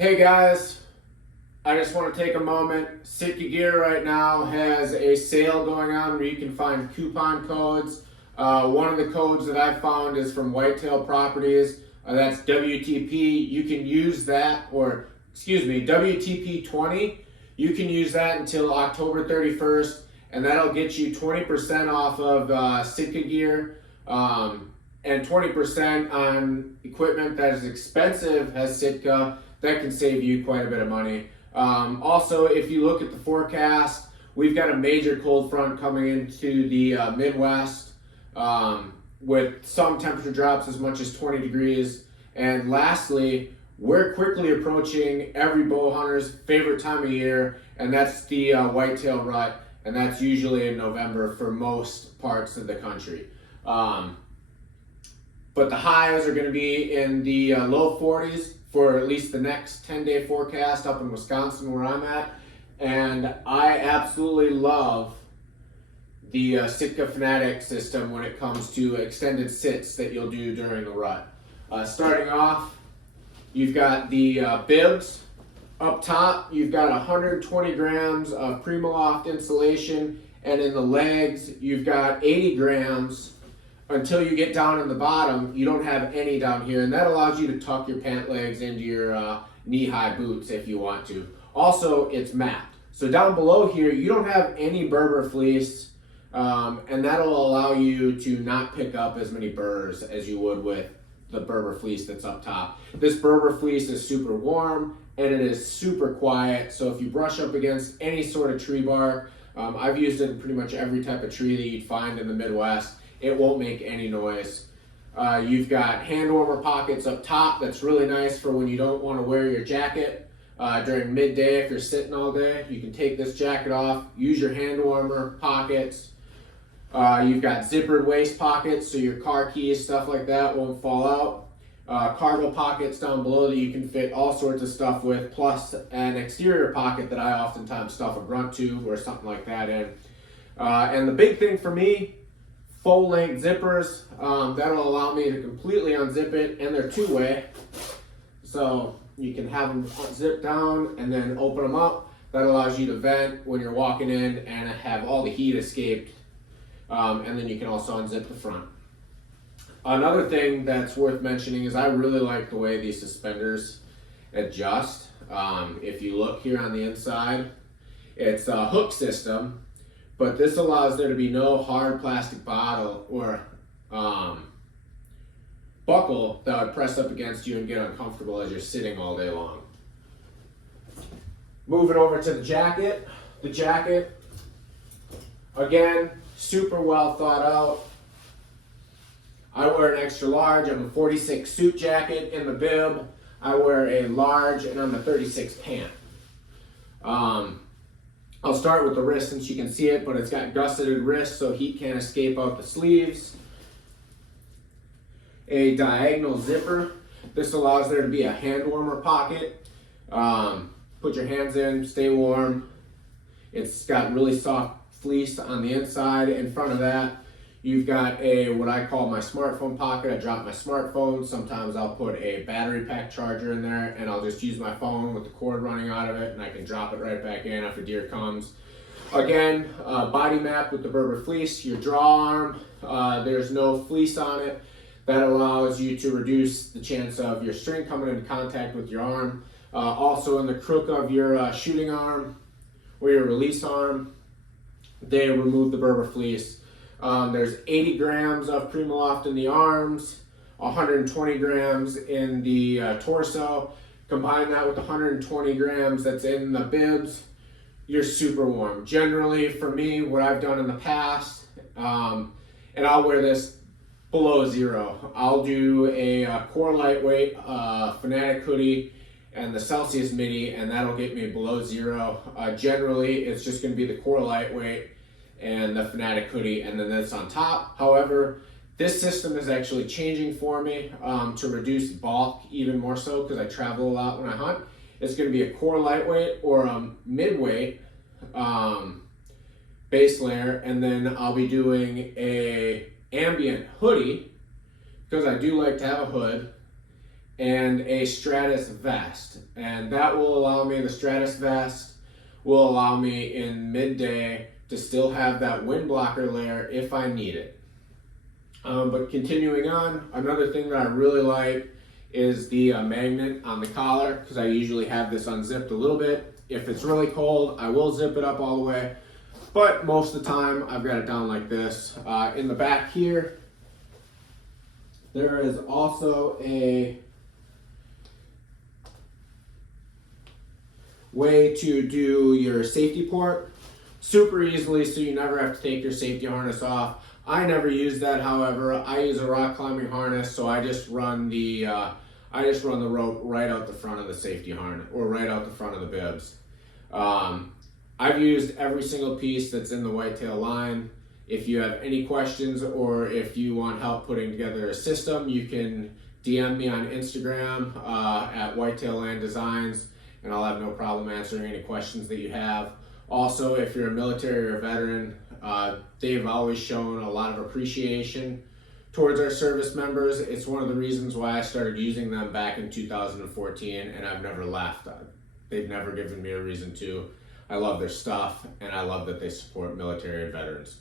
Hey guys, I just want to take a moment. Sitka Gear right now has a sale going on where you can find coupon codes. One of the codes that I found is from Whitetail Properties. That's WTP. You can use that, or excuse me, WTP20. You can use that until October 31st, and that'll get you 20% off of Sitka Gear. And 20% on equipment that is expensive as Sitka, that can save you quite a bit of money. Also, if you look at the forecast, we've got a major cold front coming into the Midwest with some temperature drops as much as 20 degrees. And lastly, we're quickly approaching every bow hunter's favorite time of year, and that's the whitetail rut, and that's usually in November for most parts of the country. But the highs are going to be in the low 40s for at least the next 10-day forecast up in Wisconsin where I'm at. And I absolutely love the Sitka Fanatic system when it comes to extended sits that you'll do during the rut. Starting off, you've got the bibs. Up top, you've got 120 grams of Primaloft insulation, and in the legs, you've got 80 grams. Until you get down in the bottom, you don't have any down here, and that allows you to tuck your pant legs into your knee-high boots if you want to. Also, it's mapped. So down below here, you don't have any Berber fleece, and that'll allow you to not pick up as many burrs as you would with the Berber fleece that's up top. This Berber fleece is super warm, and it is super quiet, so if you brush up against any sort of tree bark, I've used it in pretty much every type of tree that you'd find in the Midwest. It won't make any noise. You've got hand warmer pockets up top. That's really nice for when you don't want to wear your jacket during midday. If you're sitting all day, you can take this jacket off, use your hand warmer pockets. You've got zippered waist pockets so your car keys, stuff like that won't fall out. Cargo pockets down below that you can fit all sorts of stuff with, plus an exterior pocket that I oftentimes stuff a grunt tube or something like that in. And the big thing for me, full-length zippers. That'll allow me to completely unzip it, and they're two-way. So you can have them zip down and then open them up. That allows you to vent when you're walking in and have all the heat escaped. And then you can also unzip the front. Another thing that's worth mentioning is I really like the way these suspenders adjust. If you look here on the inside, it's a hook system, but this allows there to be no hard plastic bottle or buckle that would press up against you and get uncomfortable as you're sitting all day long. Moving over to the jacket. The jacket, again, super well thought out. I wear an extra large. I'm a 46 suit jacket in the bib. I wear a large, and I'm a 36 pant. I'll start with the wrist since you can see it, but it's got gusseted wrists so heat can't escape out the sleeves. A diagonal zipper. This allows there to be a hand warmer pocket. Put your hands in, stay warm. It's got really soft fleece on the inside. In front of that, you've got a what I call my smartphone pocket. I drop my smartphone. Sometimes I'll put a battery pack charger in there, and I'll just use my phone with the cord running out of it, and I can drop it right back in if a deer comes. Again, body map with the Berber fleece. Your draw arm, there's no fleece on it. That allows you to reduce the chance of your string coming into contact with your arm. Also in the crook of your shooting arm or your release arm, they remove the Berber fleece. There's 80 grams of Primaloft in the arms, 120 grams in the torso. Combine that with 120 grams that's in the bibs, you're super warm. Generally, for me, what I've done in the past, and I'll wear this below zero. I'll do a core lightweight Fanatic hoodie and the Celsius mini, and that'll get me below zero. Generally, it's just going to be the core lightweight and the Fanatic hoodie, and then this on top. However, this system is actually changing for me to reduce bulk even more so because I travel a lot when I hunt. It's going to be a core lightweight or a midweight base layer, and then I'll be doing a ambient hoodie because I do like to have a hood, and a Stratus vest. And that will allow me, the Stratus vest will allow me in midday to still have that wind blocker layer if I need it. But continuing on, another thing that I really like is the magnet on the collar, because I usually have this unzipped a little bit. If it's really cold, I will zip it up all the way, but most of the time I've got it down like this. In the back here, there is also a way to do your safety port super easily, so you never have to take your safety harness off. I never use that, however. I use a rock climbing harness, so I just run the rope right out the front of the safety harness, or right out the front of the bibs. I've used every single piece that's in the Whitetail line. If you have any questions, or if you want help putting together a system, you can DM me on Instagram at Whitetail Land Designs, and I'll have no problem answering any questions that you have. Also, if you're a military or veteran, they've always shown a lot of appreciation towards our service members. It's one of the reasons why I started using them back in 2014, and I've never left. They've never given me a reason to. I love their stuff, and I love that they support military and veterans.